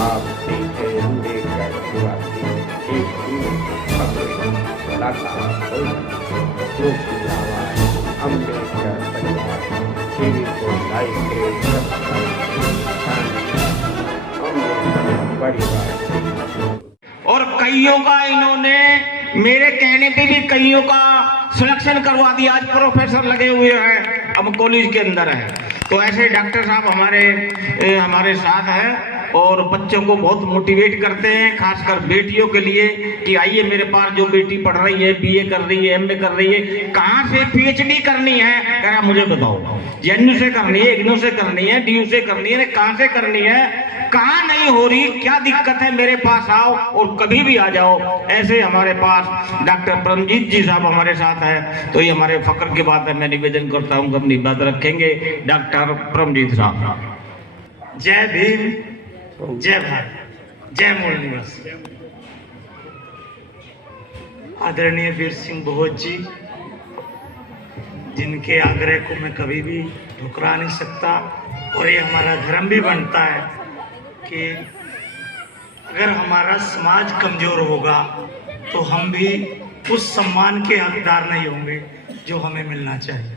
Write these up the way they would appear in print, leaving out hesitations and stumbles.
आप सीधे अम्बेडकर निवासी एक कलाकार जो की आवाज अम्बेडकर परिवार टीवी को लाइव के अम्बेडकर परिवार। और कईयों का इन्होंने मेरे कहने पे भी कईयों का सिलेक्शन करवा दिया। आज प्रोफेसर लगे हुए हैं, अब कॉलेज के अंदर है। तो ऐसे डॉक्टर साहब हमारे साथ हैं और बच्चों को बहुत मोटिवेट करते हैं, खासकर बेटियों के लिए कि आइए मेरे पास जो बेटी पढ़ रही है, बीए कर रही है, एमए कर रही है, कहाँ से पीएचडी करनी है, कह रहा मुझे बताओ। जेएनयू से करनी है, इग्नू से करनी है, डीयू से करनी है, कहाँ से करनी है, कहाँ नहीं हो रही, क्या दिक्कत है, मेरे पास आओ और कभी भी आ जाओ। ऐसे हमारे पास डॉक्टर परमजीत जी साहब हमारे साथ है। तो ये हमारे फक्र की बात है, मैं निवेदन करता हूँ अपनी बात रखेंगे डॉक्टर परमजीत साहब। जय भीम, जय भारत, जय मूल निवास। आदरणीय वीर सिंह बोहत जी, जिनके आग्रह को मैं कभी भी ठुकरा नहीं सकता, और ये हमारा धर्म भी बनता है कि अगर हमारा समाज कमजोर होगा तो हम भी उस सम्मान के हकदार नहीं होंगे जो हमें मिलना चाहिए।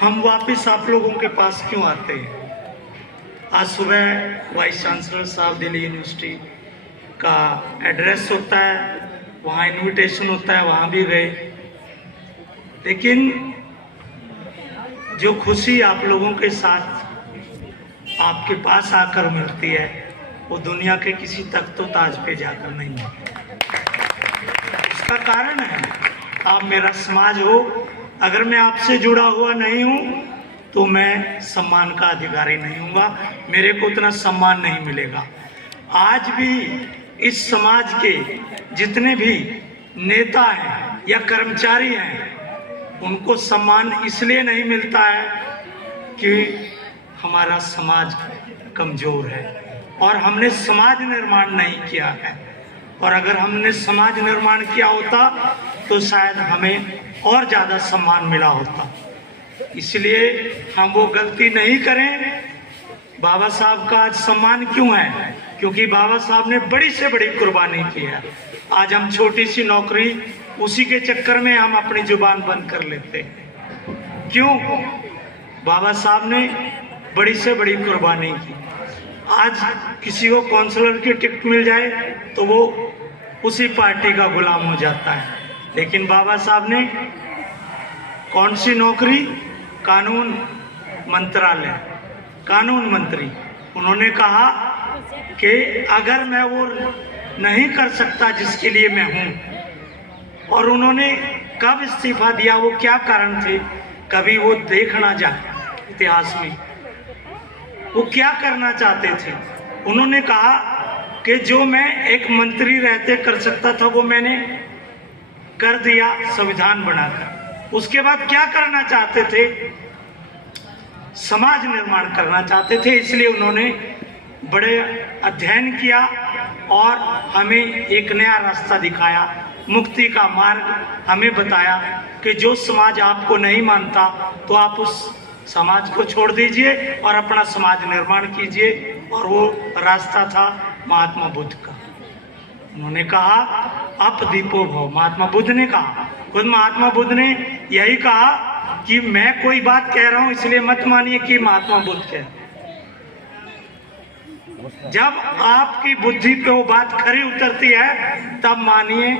हम वापस आप लोगों के पास क्यों आते हैं? आज सुबह वाइस चांसलर साहब दिल्ली यूनिवर्सिटी का एड्रेस होता है, वहाँ इनविटेशन होता है, वहाँ भी गए। लेकिन जो खुशी आप लोगों के साथ आपके पास आकर मिलती है वो दुनिया के किसी तख्तो ताज पे जाकर नहीं मिलती। इसका कारण है आप मेरा समाज हो। अगर मैं आपसे जुड़ा हुआ नहीं हूँ तो मैं सम्मान का अधिकारी नहीं हूँगा, मेरे को उतना सम्मान नहीं मिलेगा। आज भी इस समाज के जितने भी नेता हैं या कर्मचारी हैं उनको सम्मान इसलिए नहीं मिलता है कि हमारा समाज कमजोर है और हमने समाज निर्माण नहीं किया है। और अगर हमने समाज निर्माण किया होता तो शायद हमें और ज़्यादा सम्मान मिला होता। इसलिए हम वो गलती नहीं करें। बाबा साहब का आज सम्मान क्यों है? क्योंकि बाबा साहब ने बड़ी से बड़ी कुर्बानी की है। आज हम छोटी सी नौकरी, उसी के चक्कर में हम अपनी जुबान बंद कर लेते हैं। क्यों? बाबा साहब ने बड़ी से बड़ी कुर्बानी की। आज किसी को काउंसलर की टिकट मिल जाए तो वो उसी पार्टी का गुलाम हो जाता है। लेकिन बाबा साहब ने कौन सी नौकरी? कानून मंत्रालय, कानून मंत्री। उन्होंने कहा कि अगर मैं वो नहीं कर सकता जिसके लिए मैं हूं, और उन्होंने कब इस्तीफा दिया, वो क्या कारण थे, कभी वो देखना जाए इतिहास में वो क्या करना चाहते थे। उन्होंने कहा कि जो मैं एक मंत्री रहते कर सकता था वो मैंने कर दिया संविधान बनाकर। उसके बाद क्या करना चाहते थे? समाज निर्माण करना चाहते थे। इसलिए उन्होंने बड़े अध्ययन किया और हमें एक नया रास्ता दिखाया, मुक्ति का मार्ग हमें बताया कि जो समाज आपको नहीं मानता तो आप उस समाज को छोड़ दीजिए और अपना समाज निर्माण कीजिए। और वो रास्ता था महात्मा बुद्ध का। उन्होंने कहा अप दीपो भव। महात्मा बुद्ध ने कहा, खुद महात्मा बुद्ध ने यही कहा कि मैं कोई बात कह रहा हूं इसलिए मत मानिए कि महात्मा बुद्ध कह। जब आपकी बुद्धि पे वो बात खरी उतरती है तब मानिए,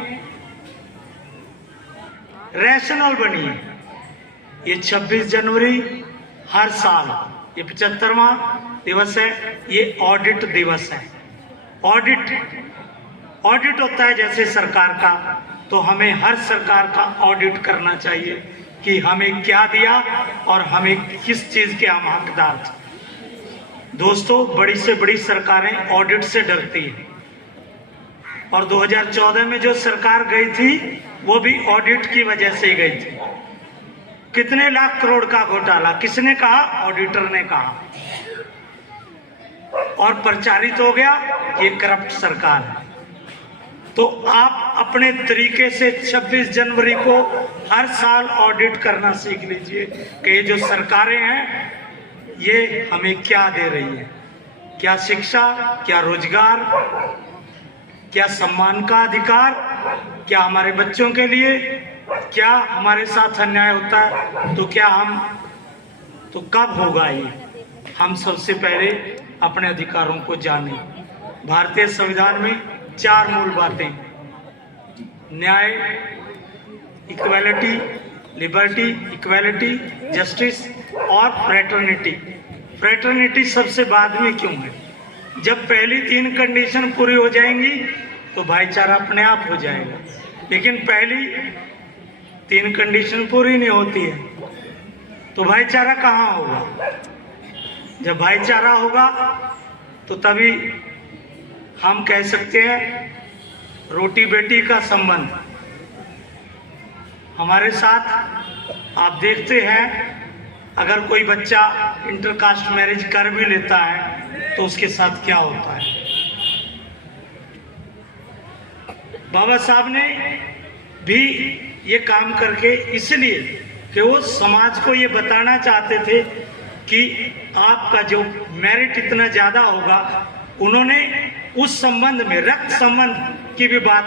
रैशनल बनिए। ये 26 जनवरी हर साल, ये 75वां दिवस है, ये ऑडिट दिवस है। ऑडिट होता है जैसे सरकार का, तो हमें हर सरकार का ऑडिट करना चाहिए कि हमें क्या दिया और हमें किस चीज के हम हकदार थे। दोस्तों, बड़ी से बड़ी सरकारें ऑडिट से डरती हैं और 2014 में जो सरकार गई थी वो भी ऑडिट की वजह से गई थी। कितने लाख करोड़ का घोटाला, किसने कहा? ऑडिटर ने कहा, और प्रचारित हो गया ये करप्ट सरकार है। तो आप अपने तरीके से 26 जनवरी को हर साल ऑडिट करना सीख लीजिए कि ये जो सरकारें हैं ये हमें क्या दे रही है, क्या शिक्षा, क्या रोजगार, क्या सम्मान का अधिकार, क्या हमारे बच्चों के लिए, क्या हमारे साथ अन्याय होता है तो क्या हम, तो कब होगा ये? हम सबसे पहले अपने अधिकारों को जानें। भारतीय संविधान में 4 मूल बातें, न्याय, इक्वालिटी, लिबर्टी, इक्वालिटी, जस्टिस और फ्रेटर्निटी। फ्रेटर्निटी सबसे बाद में क्यों है? जब पहली 3 कंडीशन पूरी हो जाएंगी तो भाईचारा अपने आप हो जाएगा, लेकिन पहली 3 कंडीशन पूरी नहीं होती है तो भाईचारा कहाँ होगा? जब भाईचारा होगा तो तभी हम कह सकते हैं रोटी बेटी का संबंध। हमारे साथ आप देखते हैं अगर कोई बच्चा इंटरकास्ट मैरिज कर भी लेता है तो उसके साथ क्या होता है। बाबा साहब ने भी ये काम करके इसलिए कि वो समाज को ये बताना चाहते थे कि आपका जो मेरिट इतना ज्यादा होगा, उन्होंने उस संबंध में रक्त संबंध की भी बात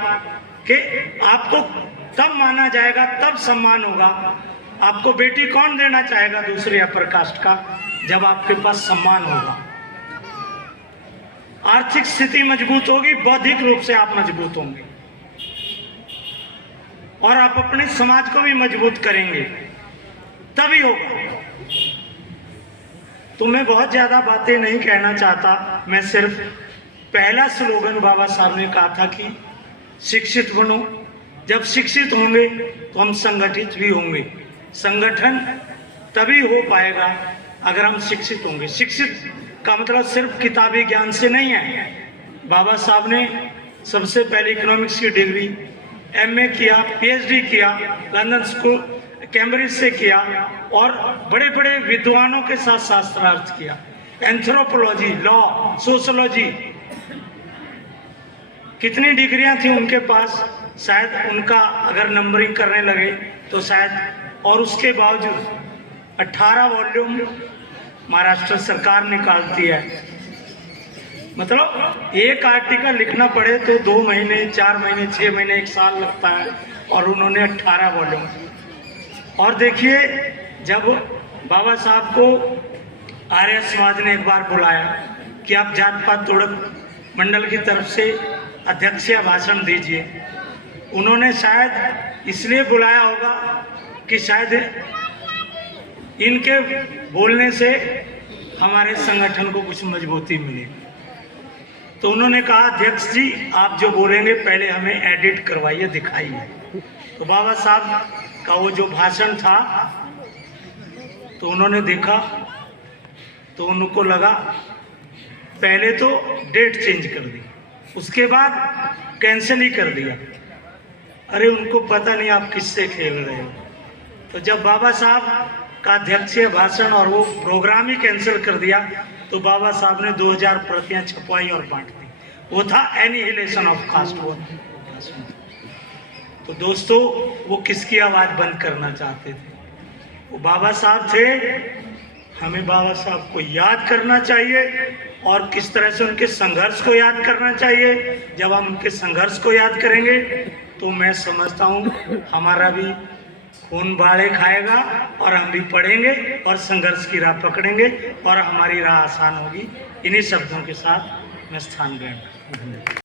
कि आपको तब माना जाएगा, तब सम्मान होगा। आपको बेटी कौन देना चाहेगा दूसरे अपर कास्ट का, जब आपके पास सम्मान होगा। आर्थिक स्थिति मजबूत होगी, बौद्धिक रूप से आप मजबूत होंगे और आप अपने समाज को भी मजबूत करेंगे, तभी होगा। तो मैं बहुत ज्यादा बातें नहीं कहना चाहता, मैं सिर्फ पहला स्लोगन बाबा साहब ने कहा था कि शिक्षित बनो। जब शिक्षित होंगे तो हम संगठित भी होंगे। संगठन तभी हो पाएगा अगर हम शिक्षित होंगे। शिक्षित का मतलब सिर्फ किताबी ज्ञान से नहीं है। बाबा साहब ने सबसे पहले इकोनॉमिक्स की डिग्री, एमए किया, पीएचडी किया, लंदन स्कूल कैम्ब्रिज से किया और बड़े बड़े विद्वानों के साथ शास्त्रार्थ किया। एंथ्रोपोलॉजी, लॉ, सोशियोलॉजी, कितनी डिग्रियां थी उनके पास, शायद उनका अगर नंबरिंग करने लगे तो शायद, और उसके बावजूद 18 वॉल्यूम महाराष्ट्र सरकार निकालती है। मतलब एक आर्टिकल लिखना पड़े तो 2 महीने, 4 महीने, 6 महीने, 1 साल लगता है, और उन्होंने 18 वॉल्यूम। और देखिए, जब बाबा साहब को आर्य समाज ने एक बार बुलाया कि आप जात पात तोड़क मंडल की तरफ से अध्यक्षीय भाषण दीजिए, उन्होंने शायद इसलिए बुलाया होगा कि शायद इनके बोलने से हमारे संगठन को कुछ मजबूती मिले। तो उन्होंने कहा, अध्यक्ष जी आप जो बोलेंगे पहले हमें एडिट करवाइए, दिखाइए। तो बाबा साहब का वो जो भाषण था तो उन्होंने देखा तो उनको लगा, पहले तो डेट चेंज कर दी, उसके बाद कैंसिल ही कर दिया। अरे उनको पता नहीं आप किससे खेल रहे हो। तो जब बाबा साहब का अध्यक्षीय भाषण और वो प्रोग्राम ही कैंसिल कर दिया तो बाबा साहब ने 2000 प्रतियां छपवाई और बांट दी। वो था एनिहिलेशन ऑफ कास्ट। वो तो दोस्तों, वो किसकी आवाज बंद करना चाहते थे? वो बाबा साहब थे। हमें बाबा साहब को याद करना चाहिए और किस तरह से उनके संघर्ष को याद करना चाहिए। जब हम उनके संघर्ष को याद करेंगे तो मैं समझता हूँ हमारा भी खून बाड़े खाएगा और हम भी पढ़ेंगे और संघर्ष की राह पकड़ेंगे और हमारी राह आसान होगी। इन्हीं शब्दों के साथ मैं स्थान ग्रहण